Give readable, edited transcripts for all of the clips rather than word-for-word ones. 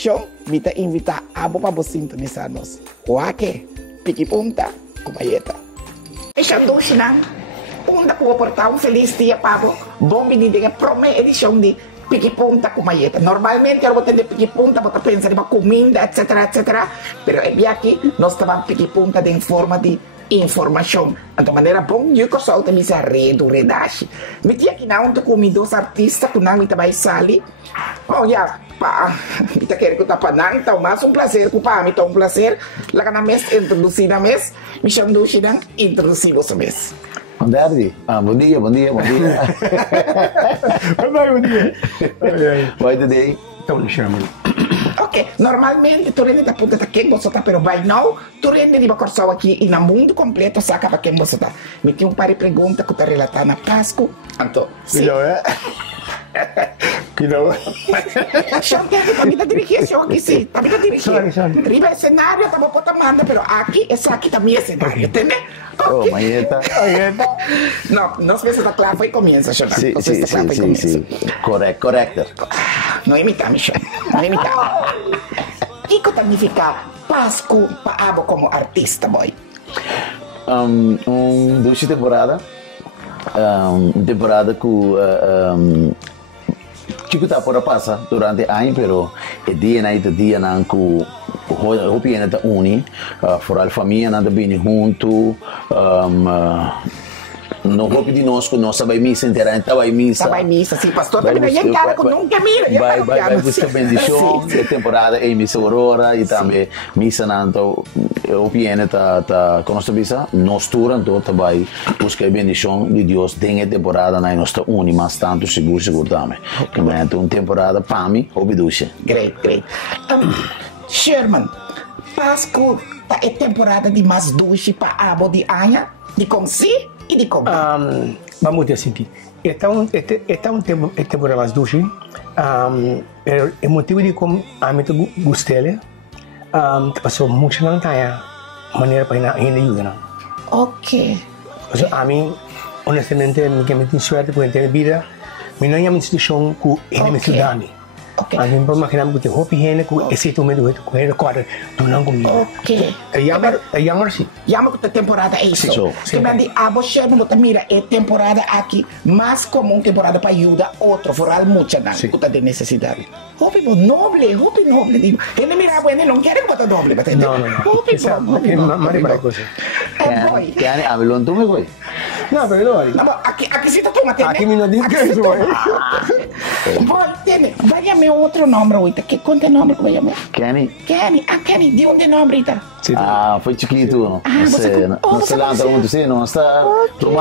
introdução, vita invita abo para você sintonizar-nos. Oake, pique punta, kumayeta. Ixandushi na, punta ko portar feliz dia Pablo. Bom menino, a primeira edição de pique punta, kumayeta. Normalmente eu vou ter pique punta, vou pensar em comida, etc, etc. Pero aqui, nós estamos pique punta em forma de informação. De maneira bom, eu solto me redo, redache. Me tinha aqui na onde comi dois artistas, que não me vai sair. Oh, já, pá, me tá querendo que eu tá panang, então, mas prazer, que pá, me tá prazer. Lá que na mesa, introduzir na mesa, me chamo do Xinang, introduzir você mesa. Bom dia. Bom dia. Bom dia. Vai today. Então, chama. Ok, normalmente tu rende da punta da quem você tá, pero vai não, tu rende de bacorsão aqui e no mundo completo saca para quem você tá. Me tem par de perguntas que tá relatando na Páscoa, então, sim. Cuidado. Xantiago, tá me da dirigindo aqui, sim, tá me da dirigindo. Riba é cenário, tá bom para manda, pero aqui, essa aqui também é cenário, entende? Oh, Mayeta. Não, nós vemos da clave e começa, Xantiago. Sim. Corrector. Não imitamos, não imitamos. O que significa Páscoa para Abo como artista, boy? Duas temporadas. Temporada que tá por passar durante ano, pero dia não que o piano tá uni, fora a família nada bem junto, não hope de nós que nós vai missa inteira, então vai missa, sim, pastor, também vai encara com nunca mira, vai buscar bendição, de temporada em missa aurora e também missa nanto o piano tá com nossa missa, nós durante tá vai buscar bendição de Deus tem temporada na nossa uni, mas tanto seguro também, que vai ter uma temporada para mim, obedece. Great. Sherman, Páscoa é temporada de mais doce para abo de anha, de consi e de comer. Vamos dizer assim, é um temporada mais doce, é motivo de como a mim gostei, passou muito na antanha, maneira para ainda ajuda. Ok. A mim, honestamente, me tenho sorte por ter vida, me não é uma instituição que ainda me ajuda. A gente pode imaginar que tem roupa higiene com esse momento com ele corre tu não comida. Ok. Yamar sim. Yamar que a temporada é isso. Que bem de abo chega no mira é temporada aqui mais comum temporada para ajudar outro foral muito não que tem necessidade. Roupa noble. Ele mira bueno não quer botar doble, mas não. Roupa mari para coisa. Que ani avelon tu me coi. Não, pero não. Aqui se tá tomando. Aqui me não diz que isso vai. Boy, tem. Vai outro nome, Rita. Que quanto nome que vai chamar? Kenny. Kenny, de onde nome, Rita? Foi chiquito, não? Não se lembra onde você não está.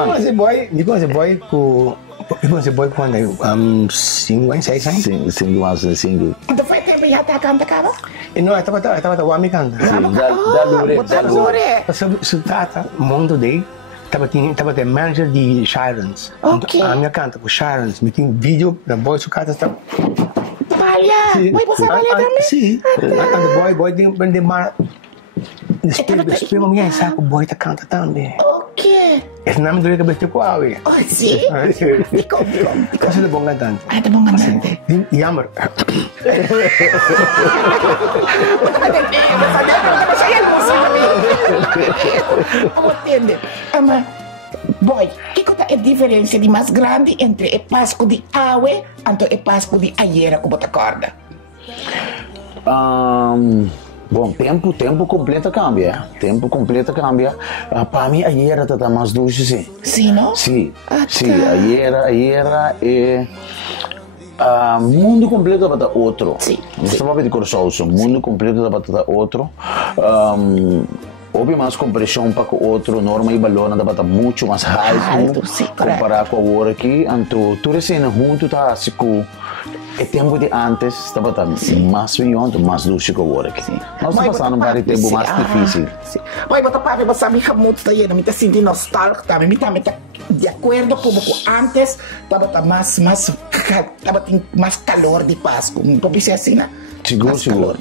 Mas é boy quando é 5 anos, 6 anos? 5 anos, 5. Então foi tempo já tá canta, cara? Não, estava o amigo canta. Da Lure. Se trata, mundo dele. Estava de manager de Shirons. A minha canta com Shirons. Me tem vídeo da boy su canta. Trabalha! Vai você trabalhar também? Sim. Boy de mar. Depois a minha saco boy tá canta também. Ok. Esse nome do que beste com a ave. Oh, sim? E como? Você é bom cantante. De bom cantante. Yammer. Entende? Boy, que é a diferença de mais grande entre o Páscoa de Aue e o Páscoa de Aiera, como você acorda? Bom, tempo completo cambia. Para mim, Aiera está mais doce, sim. Sim, não? Sim. Aiera é... mundo completo para outro. Sim. Não estava a pedir o mundo completo para outro. Houve mais compressão para o outro, norma e balão da bata muito mais alto comparado com o outro aqui. Então, tudo isso junto está assim com o tempo de antes estava mais violento, mais doce que o outro aqui. Nós estamos passando um tempo mais difícil. Mas você para você me muito está aí, me está sentindo nostálgico, tá? Me está de acordo com o que antes estava mais calor de Páscoa. Não pode ser assim, né? Seguro.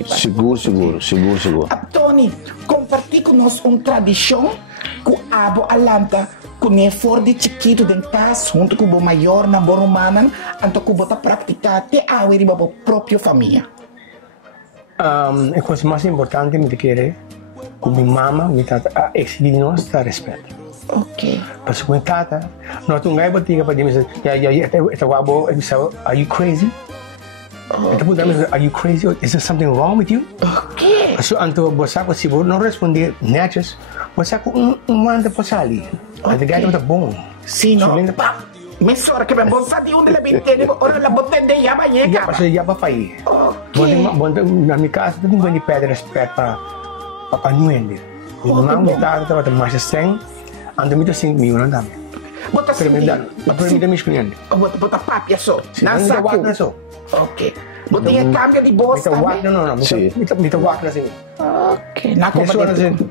Tony, compartilhe conosco uma tradição que o abo alanta que é for de chiquito de paz junto com o maior namoro humano, então que você praticar até a própria família. a coisa mais importante me querer com minha mama, me tata exigir de nós dar respeito. Ok. Parce que minha tata, nós um gajo batia para dizer, esta guabo, are you crazy? Esta puta are you crazy? Is there something wrong with you? Ok. So anto você se você não responder netas, você com manda passar ali. Ante gajo tá bom. Sim, não. Me sora que me bolsa de onde le vinte, ora la botte de ya vai Ya passa ya para fair. Bom, na minha casa tem que pedir respeito para nuende. Não me tá tá mais streng. Ando me assim me não dá. Bota Permita me escolher. Bota papia só. Não só. Ok. Bota em cambio de bolsa. Não. Me tá guarda assim. Ok. Na copa de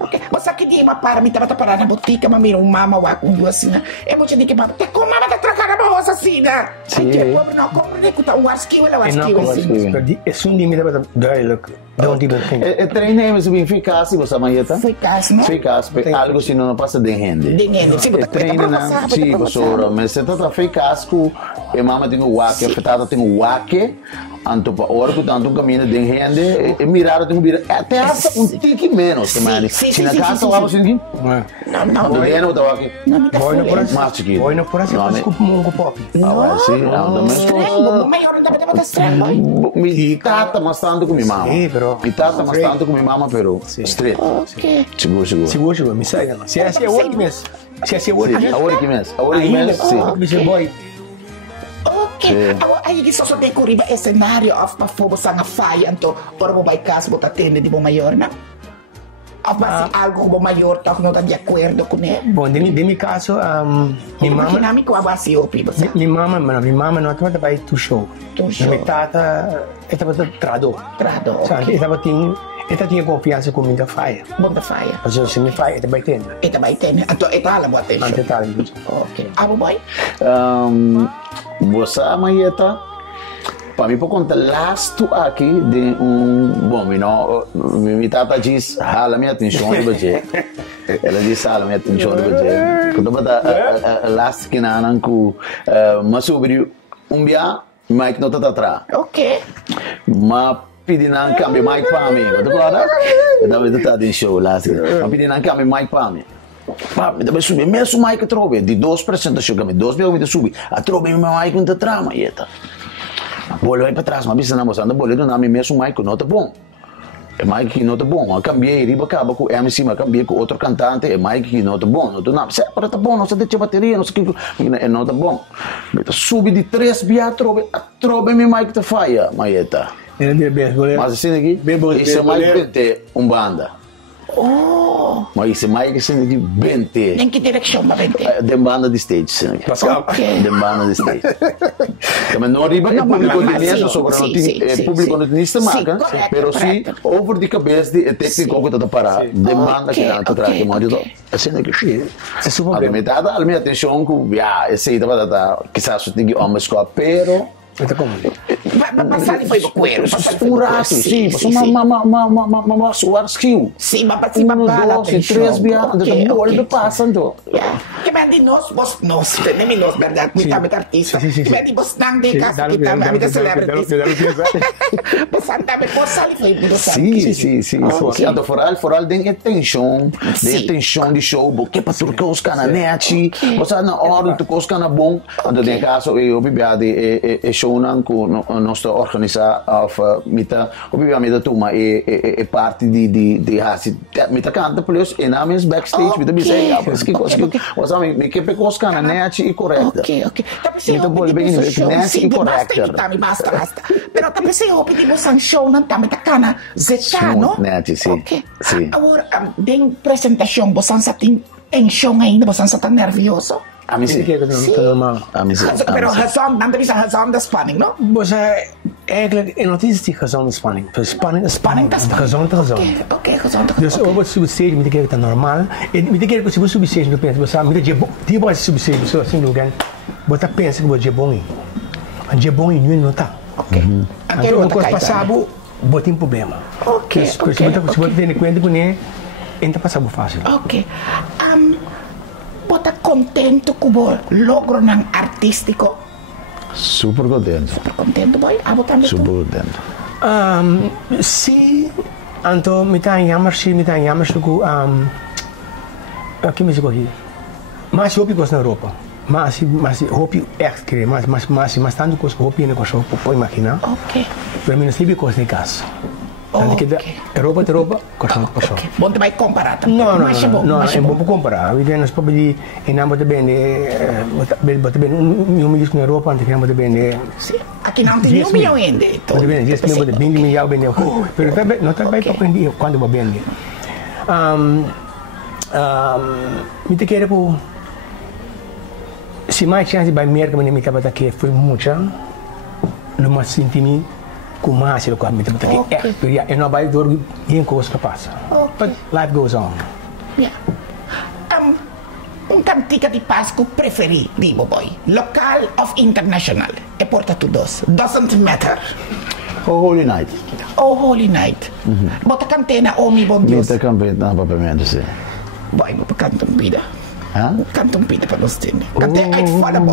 ok, você que dia para me tava parando na botica, mas mira mama wa com duas assim, é muito de que mama, te como mama tá tracada na roça assim, né? Ai que pobre não compra nem cuta um arquivo ou arquivo assim. É um limite para dar look. Don't even think. Treino é mesmo eficaz, você manheta? Eficaz, não? Eficaz, algo se não passa de rende. De rende, sim, treino não, sim, professora, mas você tá eficaz com a mama tem o wake, a fetada tem o wake. Anto pa ora que tanto caminho de rende e mirar tem que até essa tique menos também. Se na casa lá você ninguém. Não. Do ano tá aqui. Boina por assim. Mais chiquito. Boina por assim, mas com um pop. Ah, sim, não, estranho, maior não dá para estranho. Mi tata mas tanto com minha mama. Sim, pero. Mi tata mas tanto com minha mama, pero straight. Ok. Seguro. Me sai. Se é work mesmo. Se é work. A work mesmo. Sim. Boy. Ok. Aí que só decoriba o cenário of para fogo sanga faia, então ora vou vai casa botar tende de bom maior, não? Mas algo bom maior, tá não tá de acordo com ele? Bom, de meu caso, minha mama. Dinâmico a base opi você. Minha mama não estava para ir show. Minha tata estava trado. Sabe, ela tinha confiança com minha faia. Bom da faia. Mas se me faia, ela vai ter. Então, ela boa atenção. Ante tal. Ok. Abo boy? Você manheta para mim por conta last aqui de bom, minha tata diz hala minha atenção de budget. Ela diz hala minha atenção de budget. Quando bota last que na anco mas sobre dia Mike não tá atrás. Ok. Mas pedindo um câmbio Mike para mim, tá claro? Eu tava de em show last. Mas pedindo um câmbio Mike para mim. Me deve subir, mesmo Mike trobe de 2% da chegame, 2 mil me subir, a trobe meu Mike não tá trama yeta. Bolho aí para trás, mas bisa na moça, anda bolho não me mesmo Mike não tá bom. É Mike que não tá bom, eu cambiei, riba acaba com MC, mas cambiei com outro cantante, é Mike que não tá bom, não tá nada, para tá bom, não sei de bateria, não sei que, é não tá bom. Subi de 3 via trobe meu Mike tá faia, Maieta. Mas assim aqui, esse Mike tem ter banda. Mas esse Mike sendo aqui 20. Nem que direção para 20? De banda de stage, sendo aqui. De banda de stage. Também não arriba é público de nisso, sobre não tem público não tem esta marca, pero sim over de cabeça de técnico que está para de banda que não traz de modo assim aqui. Se suba a metade a minha atenção com esse aí tá quizás tem que homens com pero Passar foi do cuero. Um rato, sim. Uma suar skill. Sim, mas para cima para 3 viados, então olha passando. Que me andi nós, nem nós, verdade, me tá artista. Que me andi vos não de casa que tá me da celebrity. Passando me possa ali foi do sim. Ando foral tem atenção, de show, porque para turcar os cananete, você na hora tu os cana bom, ando de caso eu bibiade e show não com nosso organizar mita obviamente tuma é parte de hasi mita canta plus e na mes backstage mita bisei você me que pecos cana net e correta ok mita bol bem net e correta basta pero tá pensando pedimos um show não tá mita cana zeta no net sim agora den apresentação você tem em show ainda você tá nervioso. A mim sim. Normal. A mim sim. Pero razão, não deve ser razão da spanning, não? Você eigenlijk não existe razão da spanning. Spanning da spanning. Razão da razão. Ok, razão da razão. Dus over substage me que tá normal. E me que se você substage não pensa, você me que tipo esse substage, você assim não ganha. Você pensa que você é bom. É bom e não tá. Ok. Então o coisa passado, botem problema. Ok. Se você tem conta com ele, então passa fácil. Ok. Bota contento com o logro artístico? Super contento. Super contento, boy? Abo também. Super contento. Sim, então me tá em Amarchi, com aqui me digo aqui. Mas eu gosto na Europa. Mas hopi echt kere, mas tanto coisa hopi ne coisa pode imaginar. Ok. Para mim não sei coisa em casa. Tanto que Europa, coisa. Bom, tu vai comparar também. Não, é bom comparar. Eu não estou bem em nada bem, eu me diz na Europa, antes que nada bem. Aqui não tem nenhum milhão ainda. Tudo bem, diz que não bem milhão bem. Pero também não também para aprender quando vai bem. Me te quero por se mais chance vai merda me estava aqui foi muita não mais senti-me com mais o que me estava aqui eu não vai dormir em coisa que passa but life goes on. Cantica de Páscoa preferido, digo boy, local of international, e porta todos, doesn't matter. Holy Night. Holy Night. Bota cantena, mi bom Deus. Bota cantena, papiamento, sim. Boy, vou cantar um pida. Canta un pida para los tiene.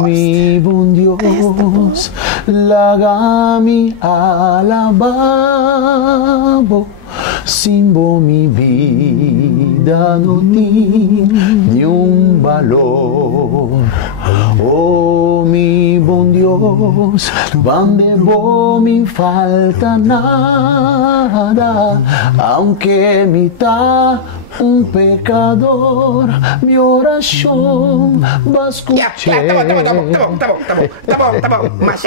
Mi buen Dios, lágame alababo, sin vos mi vida no tiene un valor. Oh, mi buen Dios, donde vos me falta nada, aunque mitad un pecador, mi oración va a escuchar. Tá bom. Mas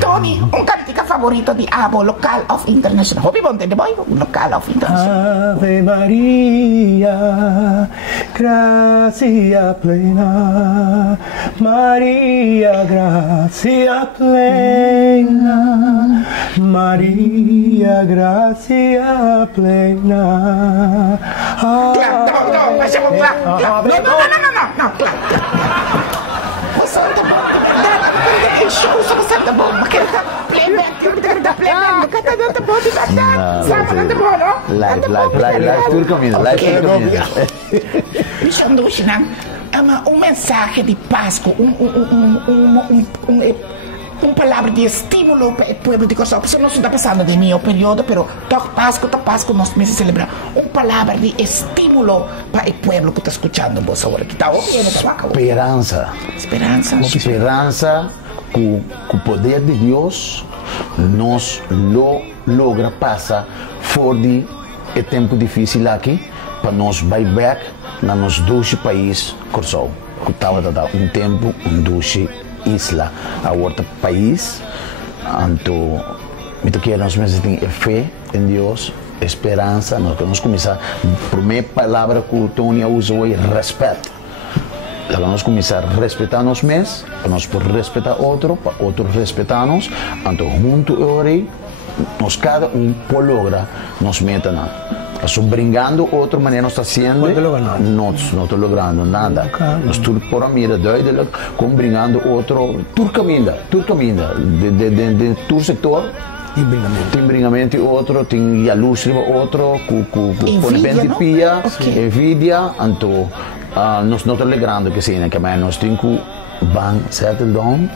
Tony, cantica favorito de Abo, local of international. Hope bom, entende, boy? Local of international. Ave Maria, gracia plena, Maria, gracia plena, Maria, gracia plena. Claro, tá bom, mas vamos lá. Não, claro. Você tá bom. Show, só você tá bom. Mas quero tá playback, tá bom, tá bom, não? Live, tudo caminho. Me chamou, Xinang, mensagem de Páscoa, palavra de estímulo para o povo de Kosovo. Isso não está passando de meu período, mas Páscoa nós meses celebrar. Palavra de estímulo para o povo que está escutando vos agora. Que está ouvindo, Esperança que o poder de Deus nos logra passar fora de tempo difícil aqui para nós vai back na nos 12 países Kosovo. Que estava um tempo, 12 isla a outro país, então me toquei nós mesmos tem fé em Deus, esperança, nós vamos começar. A primeira palavra que o Tony usou é respeito. Vamos começar a respeitar nós mesmos, para nós poder respeitar outro, para outro respeitar nós, então junto nós cada logra nos meta na. Estou brincando, outra maneira nós está sendo, não estou logrando nada. Nós tudo por a mira, duidelijk, como brincando outro, tudo caminha, de todo setor. Tem bringamento outro, tem a luz outro, com bem de pia, envidia, então nós não estamos lembrando que sim, que nós temos que settle down,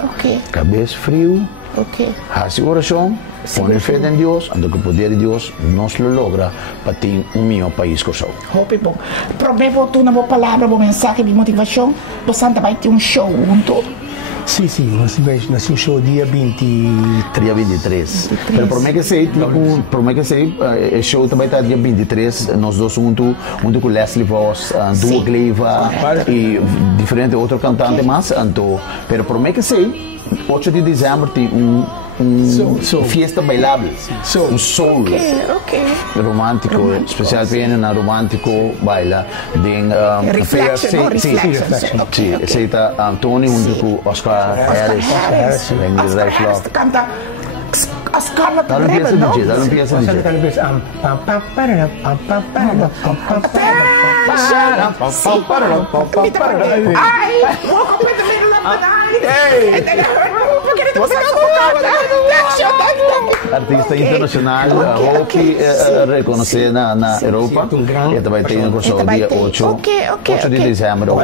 cabeça frio. Hace oração, põe fé em Deus, então que o poder de Deus nos logra para ter melhor país que o seu. Hope bom. Prometo tu uma palavra, uma mensagem de motivação. Você vai ter show junto. Sim, nós um show dia 23. Dia 23. Mas por que sei, o show também está dia 23, nós dois junto com Leslie Voss, Dua Gleva e diferente outro cantante mais, então, pero por que sei, 8 de dezembro tem fiesta bailável, soul, romântico, especial para na romântico baila, tem reflection. Sim, esse está Tony junto com Oscar Harris, vem de Reichloff. Canta Scarlet Rebel, não? Dá uma pieza de I woke up in the middle of the night and then I heard, Artista internacional, Hopi reconhecido na Europa. E também tem com o dia 8 de dezembro.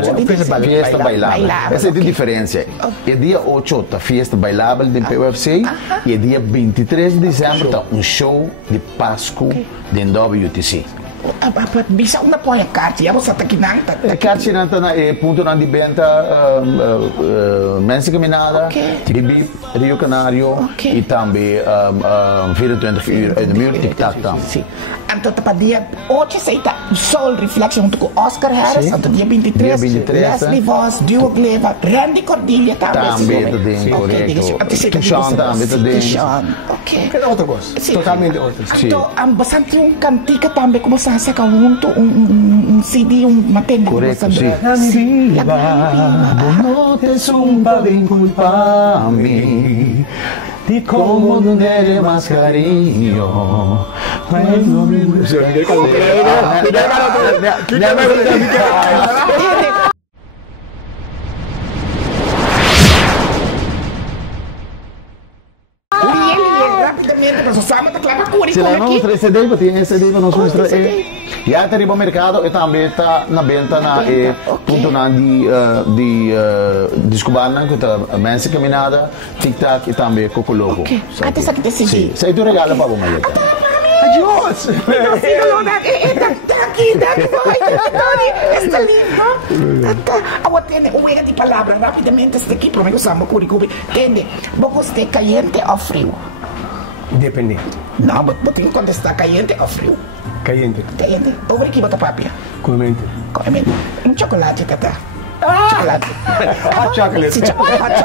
Fiesta bailável. Essa é a diferença. É dia 8 da fiesta bailável do PUFC e dia 23 de dezembro tá show de Páscoa de WTC. Bisa una po yung karte, ya sa takinanta. A karte nanta na punto na di benta Mensa Caminada, Bibi, Rio Canario e também 24 uur uit de muur TikTok tam. Anto pa dia 8 seita Soul Reflection com Oscar Harris, anto dia 23 Leslie Voss, Duo Gleva, Randy Cordilha também correto. Sean também também. Ok. Que outra coisa? Totalmente outra. Então, bastante cantica também como sa CD, matenda. Correto, sim. La mi vida, no te zumba de culparme de cómo no eres más cariño. Se nós mostramos esse CD, tem esse CD para nós mostrar. Já está no mercado e também está na venda na ponto de descobrir que está Mensa Caminada, TikTok e também Coco Loco. Até sabe desse CD. Sai tu regala para você. Adiós. Daqui, este livro. Agora tem uma de palavra rapidamente este aqui, para mim usamos currículo. Entende? Você caliente ou frio? Depende. Não, mas tem quando está caliente ou frio? Caliente. Caliente. Over aqui bota papia. Comente. Chocolate que tá. Chocolate. Hot chocolate. Sim, chocolate.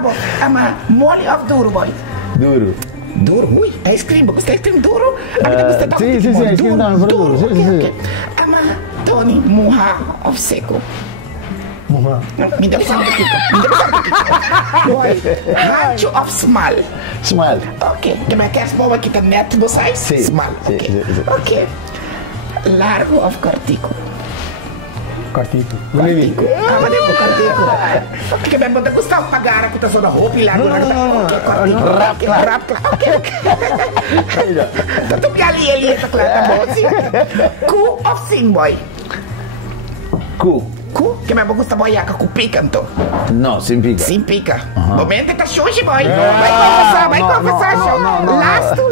Bom, ama mole of duro, boy. Duro. Duro, ui, ice cream, você ice cream duro? Sim, ice cream duro. Ama Tony, muha of seco. Muha. Me dá sal aqui. Rancho of small. Small. Ok. Que me quer boa aqui tá neto do size? Sim. Small. Ok. Largo of cortico. Cortico. Mas é o cortico. Porque me manda gostar de pagar a cotação da roupa e largo. Rap. Ok. Tanto que ali, tá claro, tá bom, sim. Cool of thin boy. Cool. Que me gusta boiar com picanto. Não, sem pica. Sem pica. Momento tá sushi, boy. Vai confessar.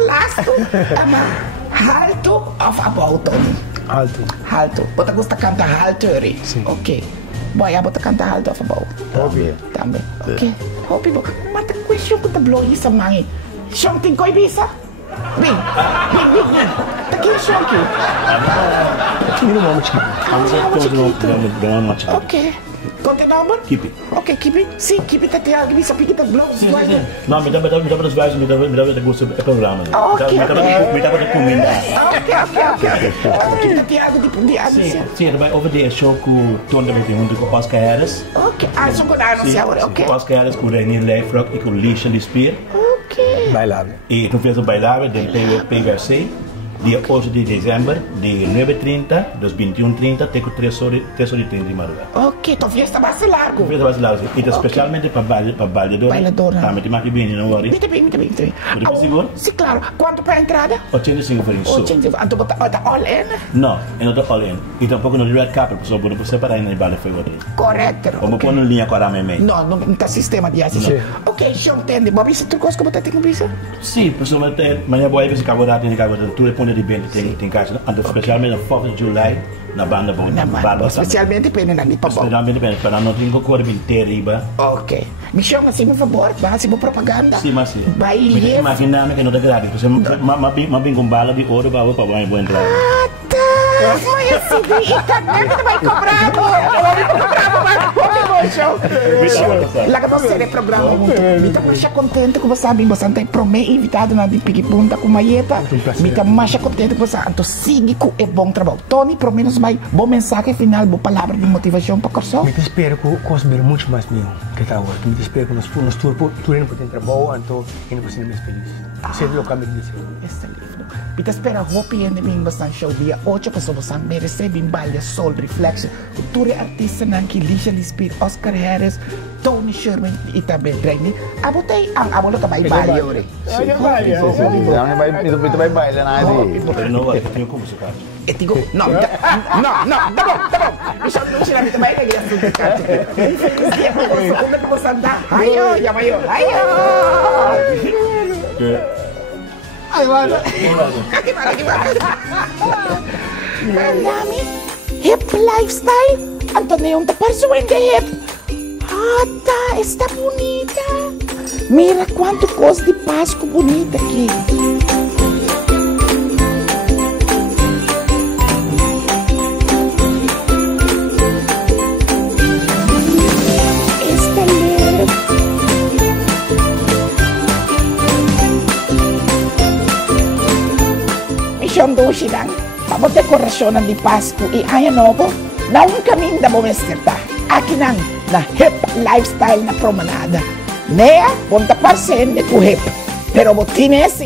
Lasto. Halto of about. Halto. Bota gosta canta halteri. Ok. Boy, bota canta halto of about. Também. Ok. Hopi bo. Mas a questão que tá blow isso mãe. Something coi bisa. Bem. Tá aqui aqui. Tira uma mochila. Ok. Continuamos? Keep it. Ok, keep it. Sim, keep it até alguém sabe que tá blog. Não, me dá os vários, me dá gosto do programa. Me dá comida. Ok. Tiago de água. Sim, vai over the show com Tony junto com Oscar Harris. Ok. São com a nossa hora, ok. Com Oscar Harris, com o René Leifrock e com o Lisha de Spear. Ok. Bailável. E tu fez o bailável do PVC. Dia 8 de dezembro, de 9h30, dos 21h30, até 3h30 de madrugada. Ok, então fiesta vai ser largo. Fiesta vai ser largo. E especialmente para bailadora. Bailadora. Também tem mais bem, não worry. Muito bem. Você seguro? Sim, claro. Quanto para a entrada? 85 por isso. 85. Então bota all in? Não, eu não estou all in. E tampouco no red carpet, só por separar na bala foi outro. Correto. Vamos pôr no linha com a rama meio. Não está sistema de assistência. Ok, eu entendo. Bob, você tem coisa que você tem que pensar? Sim, pessoalmente, mas boa vez que acabou tudo é ponto de bem, tem caixa, especialmente no 4 de julho, na banda bom. Especialmente para não ir para bom. Especialmente para não ter cor inteira aí, ba. Ok. Me chama assim, por favor, vai ser propaganda. Sim, mas sim. Vai ler. Imagina que não é grátis, você mas bem com bala de ouro para vai bom entrar. Mas assim, internet vai cobrar. Lá que você é programa. Me tá mais contente que você sabe, você está promete invitado na de Pique Punta com Maieta. Me tá mais contente que você então siga com é bom trabalho. Tony, pelo menos vai bom mensagem final, boa palavra de motivação para corso. Me espero que conseguir muito mais meu que tá agora. Me espero que nos tudo por trabalho, então ainda por ser mais feliz. Sempre o caminho disso. Este livro. Me espera hope e bastante show dia 8 que somos a merecer bimbalha, Sol, Reflection. O tour artista que Lisha Lispir, Oscar Harris, Tony Sherman e também Draine. Abo tem, abo lo também balha, ore. Olha, balha. Ito vai baila na di. Pero no, eu tenho como sacar. Etigo, não, tá bom. Isso não se lembra também que assunto de canto. Feliz dia para você, como é que você anda? Ayo, yamayo, ayo. Ay, mano. Ang dami. Hip lifestyle. Antonio, te persuade de hip. Ata, está bonita. Mira quanto coisa de Páscoa bonita aqui. Esta leve. Mission doce lang. Pabot dekorasyonan di Pasko e ayan novo. Na un camin da bomestirta. Aqui na hip lifestyle na promenada. Nea, ponta parsen de ku hip. Pero botin esse.